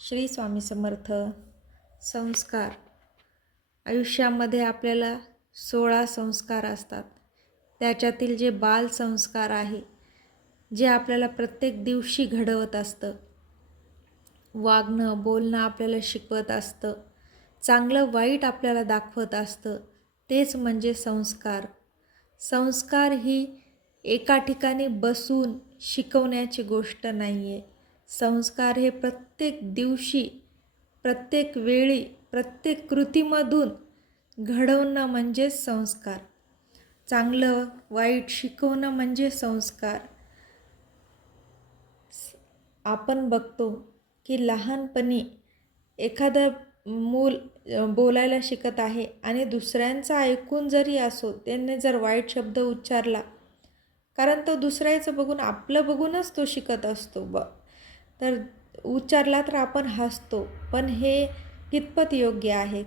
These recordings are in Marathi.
श्री स्वामी समर्थ. संस्कार. आयुष्यामध्ये आपल्याला 16 संस्कार असतात. त्याच्यातील जे बाल संस्कार आहे, जे आपल्याला प्रत्येक दिवशी घडवत असतं, वागणं बोलणं आपल्याला शिकवत असतं, चांगलं वाईट आपल्याला दाखवत असतं, तेच म्हणजे संस्कार. संस्कार ही एका ठिकाणी बसून शिकवण्याची गोष्ट नाही आहे. संस्कार हे प्रत्येक दिवशी, प्रत्येक वेळी, प्रत्येक कृतीमधून घडवणं म्हणजे संस्कार. चांगलं वाईट शिकवणं म्हणजे संस्कार. आपण बघतो की लहानपणी एखादं मूल बोलायला शिकत आहे आणि दुसऱ्यांचं ऐकून जरी असो, त्यांनी जर वाईट शब्द उच्चारला, कारण तो दुसऱ्याचं बघून, आपलं बघूनच तो शिकत असतो, तर उच्चारला तर आपण हसतो. पण हे कितपत योग्य आहे?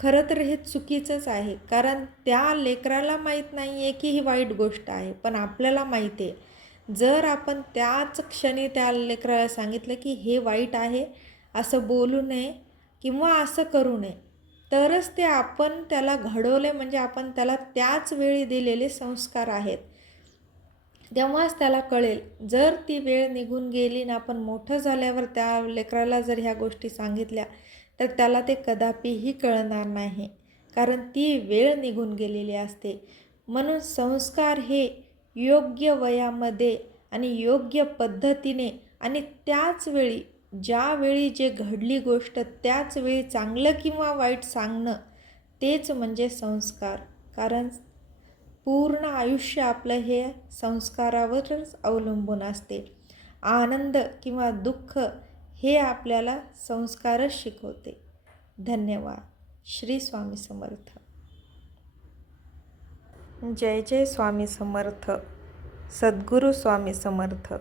खरं तर हे चुकीचंच आहे. कारण त्या लेकराला माहीत नाही आहे की ही वाईट गोष्ट आहे, पण आपल्याला माहिती आहे. जर आपण त्याच क्षणी त्या लेकराला सांगितलं की हे वाईट आहे, असं बोलू नये किंवा असं करू नये, तरच ते आपण त्याला घडवले, म्हणजे आपण त्याला त्याच वेळी दिलेले संस्कार आहेत. तेव्हाच त्याला कळेल. जर ती वेळ निघून गेली ना, आपण मोठं झाल्यावर त्या लेकराला जर ह्या गोष्टी सांगितल्या, तर त्याला ते कदापिही कळणार नाही, कारण ती वेळ निघून गेलेली असते. म्हणून संस्कार हे योग्य वयामध्ये आणि योग्य पद्धतीने आणि त्याच वेळी, ज्यावेळी जे घडली गोष्ट त्याच वेळी चांगलं किंवा वाईट सांगणं, तेच म्हणजे संस्कार. कारण पूर्ण आयुष्य आपलं हे संस्कारावरच अवलंबून असते. आनंद किंवा दुःख हे आपल्याला संस्कारच शिकवते. धन्यवाद. श्री स्वामी समर्थ. जय जय स्वामी समर्थ. सद्गुरू स्वामी समर्थ.